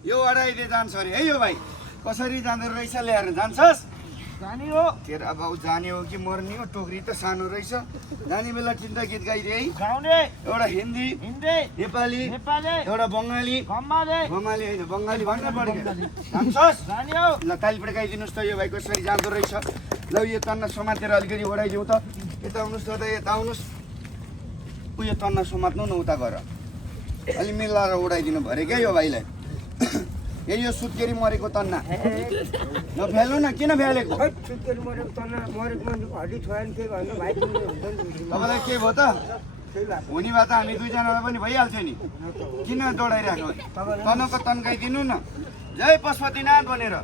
यो अडाइले जान्छ अरे है यो भाइ कसरी जाँदो रहेछ ल्याएर जान्छस् जाने हो तेरा बाउ जाने हो कि मर्ने हो टोकरी त सानो रहेछ जाने बेला तिनवटा गीत गाइदिए है गाउने एउटा हिन्दी हिन्दी नेपाली नेपाली एउटा बङ्गाली खम्बाले बङ्गाली होइन बङ्गाली भन्न पर्यो जान्छस् जाने हो ल ताली पड्काइदिनुहोस् त यो भाइ कसरी जाँदो रहेछ ल यो तन्ना समातेर अलिकति ओढाइदिउँ त यता आउनुहोस् त यता आउनुहोस् उयो तन्ना समात्नु न उता गएर अलि मिलाएर उडाइदिनु पऱ्यो क्या यो भाइलाई यही यो सुत्केरी मरेको तन्ना नफ्याल्नु न किन फ्यालेको तपाईँलाई के भयो त हुने भए त हामी दुईजनालाई पनि भइहाल्छ नि किन दौडाइरहेको तनको तन्काइदिनु न जय पशुपतिनाथ भनेर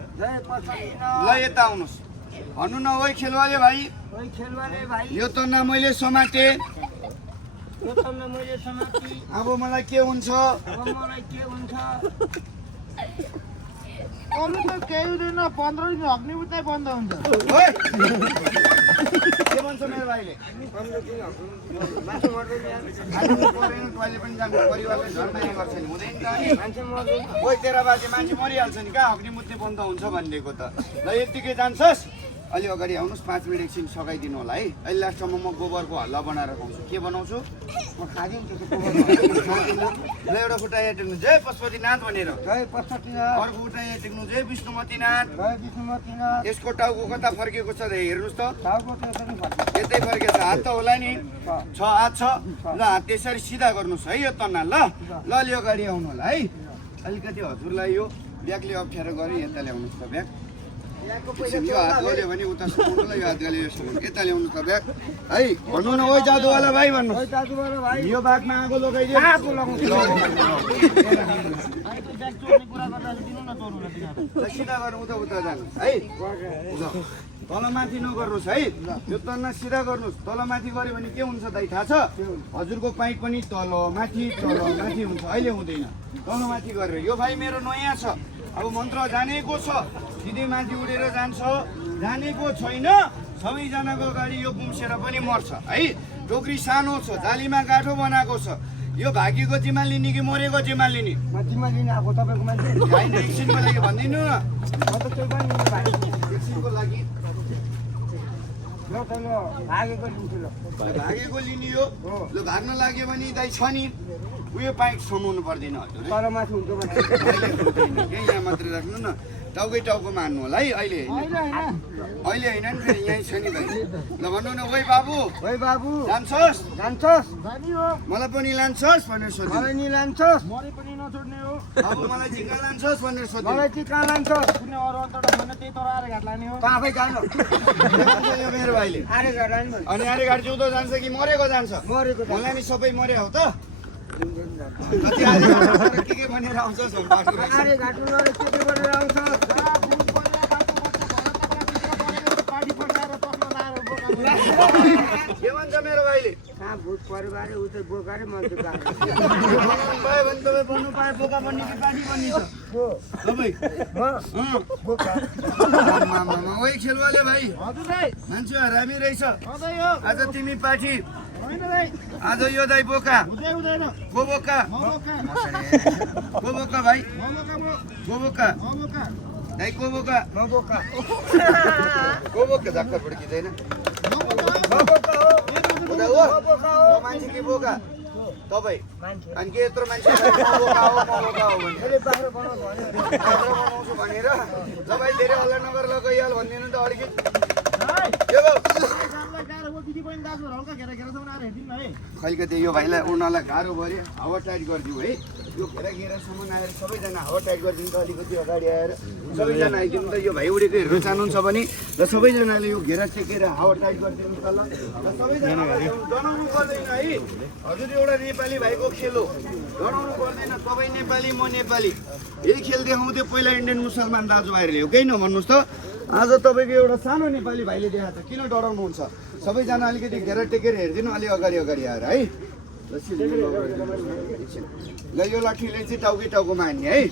ल यता आउनुहोस् भन्नु न ओइ खेलवाले भाइ यो तन्ना मैले समातेँ अब मलाई के हुन्छ अरू त केही हुँदैन 15 दिन हक्ने उतै बन्द हुन्छ के भन्छ मेरो भाइले टोइलेट पनि जानु परिवारले झर्माया गर्छ नि हुँदैन त नि ओइ तेरा बाजे मान्छे मरिहाल्छ नि कहाँ हक्ने मुत्ने बन्द हुन्छ भनिदिएको त ल यत्तिकै जान्छस् अलि अगाडि आउनुहोस् 5 मिनट एकछिन सघाइदिनु होला है अहिले लास्टमा म गोबरको हल्ला बनाएर खुवाउँछु के बनाउँछु म खादिन्छु त्यो गोबर ल एउटा खुट्टा यहाँ टेक्नु जय पशुपतिनाथ भनेर अर्को खुट्टा यहाँ टेक्नु जय विष्णुमतीनाथ यसको टाउको कता फर्केको छ हेर्नुहोस् त यतै फर्केको छ हात त होला नि छ हात छ ल हात त्यसरी सिधा गर्नुहोस् है यो तन्ना ल ल अलि अगाडि आउनु होला है अलिकति हजुरलाई यो ब्यागले अप्ठ्यारो गरेँ यता ल्याउनुहोस् त ब्याग यो हात गल्यो भने उता सुनाउनुलाई यो हात गल्यो यो सुनाउनु यता ल्याउनु त ब्याग है भन्नु न ओइ जादुवाला भाइ भन्नु यो बाघमा आगो लगाइदियो सिधा गर्नु उता उता जानु है तलमाथि नगर्नुहोस् है यो तन्ना सिधा गर्नुहोस् तलमाथि गऱ्यो भने के हुन्छ दाइ थाहा छ हजुरको पाइप पनि तलमाथि हुन्छ अहिले हुँदैन तलमाथि गरेर यो भाइ मेरो नयाँ छ अब मन्त्र जानेको छ सिधै माथि उडेर जान्छ जानेको छैन सबैजनाको अगाडि यो गुम्सेर पनि मर्छ है टोकरी सानो छ जालीमा गाँठो बनाएको छ यो भागेको जिम्मा लिने कि मरेको जिम्मा लिने एकछिनको लागि भनिदिनु न एकछिनको लागि भागेको लिने हो ल भाग्न लाग्यो भने दाइ छ नि उयो पाइप समाउनु पर्दैन हजुर यहाँ मात्रै राख्नु न टाउकै टाउकोमा हान्नु होला है अहिले होइन नि फेरि यहीँ छ नि भाइ ल भन्नु न ओइ बाबु जान्छस् मलाई पनि लान्छस् भनेर सोध्नु अब मलाई टिका लान्छस् भनेर सोध्नु मेरो भाइले अनि आर्यघाट जिउँदो जान्छ कि मरेको जान्छ मलाई नि सबै मरे हो त के भनेर आउँछस् के भन्छ मेरो भाइले भूत परिवार उतै बोकारे मान्छे पाए भने तपाईँ भन्नु पाए बोका बन्ने कि पार्टी बन्ने छ तपाईँ ओइ खेलवाले भाइ मान्छे हरामी रहेछ आज तिमी पार्टी आज यो दाइ बोका को बोका भाइ को बोका दाइ को बोका झक्का पड्किँदैन मान्छे के बोका तपाईँ अनि के यत्रो मान्छे बनाउँछु भनेर तपाईँ धेरै हल्ला नगर लगाइहाल भनिदिनु त अलिकति अलिकति यो भाइलाई उड्नलाई गाह्रो पऱ्यो हावा टाइट गरिदिउँ है यो घेरासम्म आएर सबैजना हावा टाइट गरिदिनु त अलिकति अगाडि आएर सबैजना आइदिनु त यो भाइ उडेको हेर्नु चाहनुहुन्छ भने र सबैजनाले यो घेरा टेकेर हावा टाइट गरिदिनु त ल सबैजना डराउनु पर्दैन है हजुर एउटा नेपाली भाइको खेल हो डराउनु पर्दैन तपाईँ नेपाली म नेपाली यही खेल देखाउँथ्यो पहिला इन्डियन मुसलमान दाजुभाइहरूले हो केही नभन्नुहोस् त आज तपाईँको एउटा सानो नेपाली भाइले देखाएको छ किन डराउनुहुन्छ सबैजना अलिकति घेरा टेकेर हेरिदिनु अलि अगाडि आएर है ल यो लाठीले चाहिँ टाउकोमा हान्ने है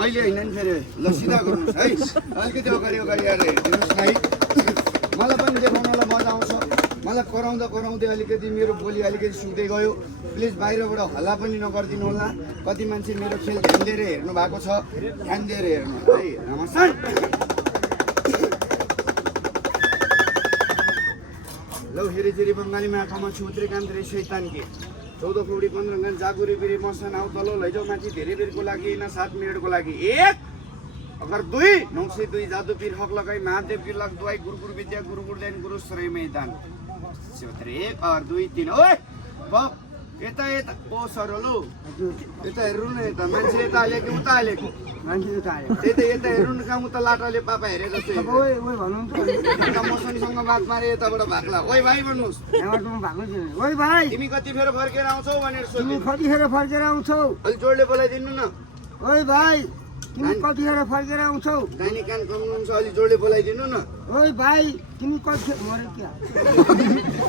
अहिले होइन नि फेरि ल सिधा गर्नुहोस् है अलिकति अगाडि आएर हेरिदिनुहोस् न है मलाई पनि देखाउनलाई मजा आउँछ मलाई कराउँदै अलिकति मेरो बोली अलिकति सुक्दै गयो। प्लिज बाहिरबाट हल्ला पनि नगरिदिनु होला। कति मान्छे मेरो खेल ध्यान दिएर हेर्नु भएको छ, ध्यान दिएर हेर्नु है। नमस्कार। लौ हेरेजेरी बङ्गालीमा आँखामा छुत्रे काम धेरै शैतान के 14 कौडी 15 गन जागुरी बिरी मसन आउ तलो लैजाउ माथि धेरै बेरको लागि न 7 मिनेटको लागि 1 अगर 2 902 जादु पीर हक लगाई महादेव की लग दुआई गुरु गुरु विद्या गुरु गुरुदैन गुरु श्रेय मैदान 1 और 2 3 ओए बाप यता ओ सरलो यता हेर्नु न यता मान्छे यता हालेको उता हालेको मान्छे उता हालेको त्यही त यता हेर्नु न कहाँ उता लाटाले पापा हेरे जस्तो ओए ओए भन्नुहुन्छ मौसमीसँग बात मारे यताबाट भाग्ला ओए भाइ भन्नुस् यहाँबाट म भाग्नु छैन ओए भाइ तिमी कतिखेर फर्केर आउँछौ भनेर सोध्नु तिमी कतिखेर फर्केर आउँछौ अलि जोडले बोलाइदिनु न ओए भाइ तिमी कतिखेर फर्केर आउँछौ दानी कान कम्नुहुन्छ अलि जोडले बोलाइदिनु न ओए भाइ तिमी कतिखेर मरे क्या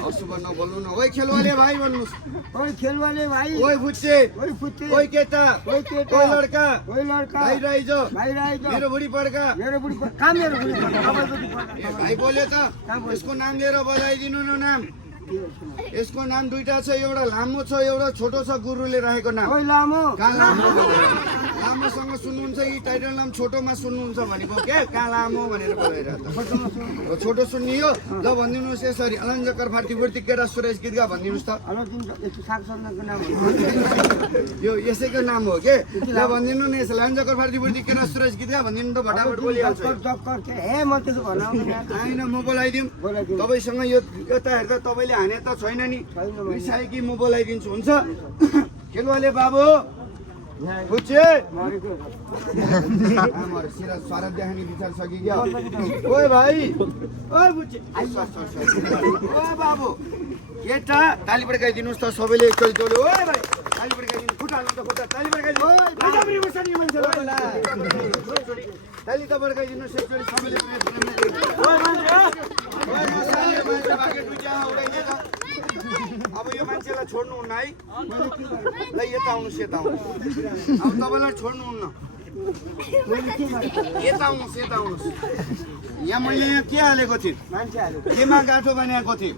अशुभ नबोल्नु न ओए खेलवाले भाइ भन्नुस् ओए खेलवाले भाइ ओए फुच्चे ओए केटा ओए लड्का बाहिर आइजो मेरो बुढी पड्का कहाँ मेरो बुढी पड्का भाइ बोल्यो त यसको नाम लिएर बोलाइदिनु न नाम यसको नाम दुईटा छ एउटा लामो छ एउटा छोटो छ गुरुले राखेको नाम ओइ लामो लामोसँग सुन्नुहुन्छ कि टाइटल नाम छोटोमा सुन्नुहुन्छ भनेको के कहाँ लामो भनेर बोलेर त छोटो सुन्नियो ल भनिदिनुहोस् यसरी अलञ्जकर फार्ती बुर्ती केटा सुरेश गीतगा भनिदिनुहोस् त यो यसैको नाम हो के ल भनिदिनु नि यसलाई अलञ्जकर फार्ती बुर्ती केटा सुरेश गीतगा भनिदिनु त भटाभट बोलिहाल्छ होइन म बोलाइदिउँ तपाईँसँग यो यता हेर्दा तपाईँले हाने त छैन नि रिसाए कि म बोलाइदिन्छु हुन्छ खेलवाले बाबु बुझ्छे हाम्रो सिरा स्वारत देखाउने विचार छ कि क्या ओए भाइ ओए बुझ्छे ओ बाबु केटा ताली पड्काइदिनुहोस् त सबैले एकचोटि जोड्यो ओए भाइ ताली पड्काइदिनु खुट्टा हाल्नु त खुट्टा ताली पड्काइदिनु ताली त पड्काइदिनुहोस् एकचोटि सबैले ओए मान्छे अब यो मान्छेलाई छोड्नुहुन्न है ल यता आउनुहोस् यता आउनुहोस् अब तपाईँलाई छोड्नुहुन्न यता आउनुहोस् यहाँ मैले यहाँ के हालेको थिएँ केमा गाँठो बनाएको थिएँ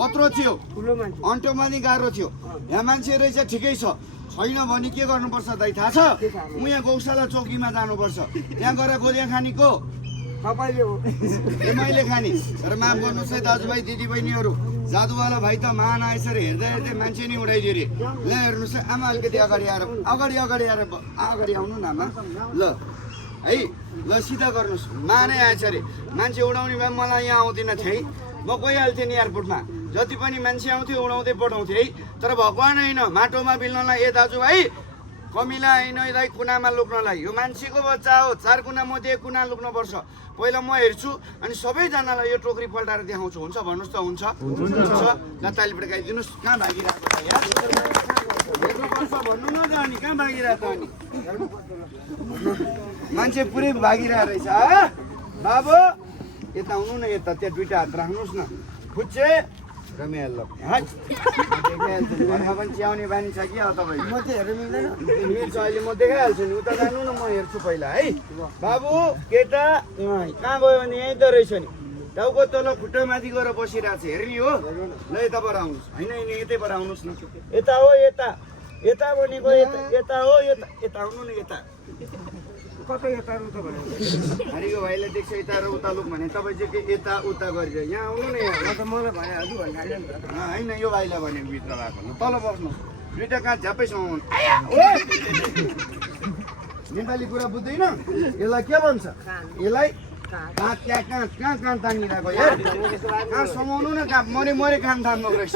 कत्रो थियो अन्टोमा नि गाह्रो थियो यहाँ मान्छे रहेछ ठिकै छ छैन भने के गर्नुपर्छ दाइ थाहा छ म यहाँ गौशाला चौकीमा जानुपर्छ त्यहाँ गएर गोलिया खानीको मैले खाने तर माफ गर्नुहोस् है दाजुभाइ दिदीबहिनीहरू जादुवाला भाइ त महान आएछ र हेर्दै मान्छे नि उडाइदियो अरे ल हेर्नुहोस् है आमा अलिकति अगाडि आएर आउनु न आमा ल है ल सिधा गर्नुहोस् मानै आएछ अरे मान्छे उडाउने भए मलाई यहाँ आउँदिन थिएँ म गइहाल्थेँ नि एयरपोर्टमा जति पनि मान्छे आउँथ्यो उडाउँदै पठाउँथेँ है तर भगवान् होइन माटोमा बिल्नलाई ए दाजुभाइ कमिला होइन यसलाई कुनामा लुक्नलाई यो मान्छेको बच्चा हो 4 कुना मध्ये 1 कुना लुक्नुपर्छ पहिला म हेर्छु अनि सबैजनालाई यो टोकरी पल्टाएर देखाउँछु हुन्छ भन्नुहोस् त हुन्छ ल ताली पड्काइदिनुहोस् कहाँ भागिरहेको छ यार हेर्नुपर्छ भन्नु न त अनि कहाँ भागिरहेको अनि मान्छे पुरै भागिरहेको रहेछ बाबु यता आउनु न यता त्यहाँ 2टा हात राख्नुहोस् न बुझ्छे रमेल घरमा पनि च्याउने बानी छ कि तपाईँ म चाहिँ हेर्नु मिल्दैन मिल्छ अहिले म देखाइहाल्छु नि उता जानु न म हेर्छु पहिला है बाबु केटा कहाँ गयो भने यहीँ त रहेछ नि टाउको तल खुट्टा माथि गएर बसिरहेको छ हेर्ने हो ल यताबाट आउनुहोस् होइन यतैबाट आउनुहोस् न यता हो यता भनेको यता हो यता आउनु न यता कता यता उता भनेको हरिको भाइले देख्छ यता र उता लुक भने तपाईँ चाहिँ के यता उता गरेर यहाँ आउनु न यहाँ त मलाई भइहाल्यो होइन यो भाइलाई भनेको भित्र भएको तल बस्नु 2टा काँध झ्यापैसँग नेपाली कुरा बुझ्दैन यसलाई के भन्छ यसलाई कहाँ तानिरहेको यार कहाँ समाउनु न कहाँ मरे खान थान्नु रहेछ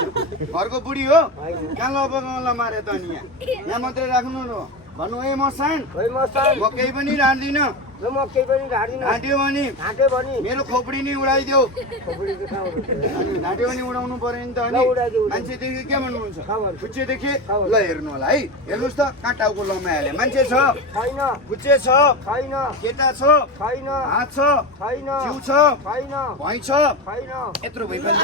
घरको बुढी हो कहाँ लपगाउँला मारे त नि यहाँ मात्रै राख्नु न भन्नु ए मसान म केही पनि राख्दिनँ ढाँट्यो भने मेरो खोपडी नि उडाइदेऊ ढाँट्यो भने उडाउनु पर्यो नि त अनि मान्छेदेखि के भन्नुहुन्छ खुच्चेदेखि ल हेर्नु होला है हेर्नुहोस् त कहाँ टाउको लमाइहाल्यो मान्छे छ खुच्चे छ केटा छ हात छ जिउ छ भैँ छ यत्रो भइ पनि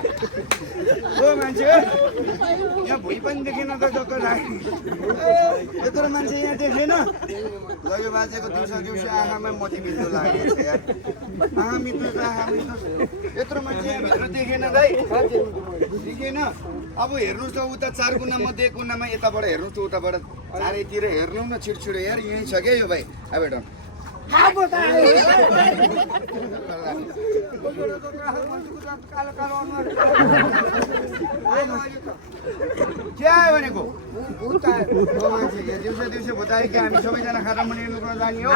ओ मान्छे यहाँ भुइँ पनि देखेन त जग्गा राख्ने यत्रो मान्छे यहाँ देखेन ल यो बाजेको दिउँसो आँखामा मोती मिल्दो लागेको छ यार आँखा मिल्दो त आँखा मिल्दो यत्रो मान्छे यहाँभित्र देखेन दाइ देखेन अब हेर्नुहोस् त उता 4 कुना मध्ये 1 कुनामा यताबाट हेर्नुहोस् त उताबाट चारैतिर हेर्नु न छिटछिटो यार यहीँ छ क्या यो भाइ अब हेर्नु के आयो भनेको दिउँसो भुतायो कि हामी सबैजना खाना मुनि लुक्न जाने हो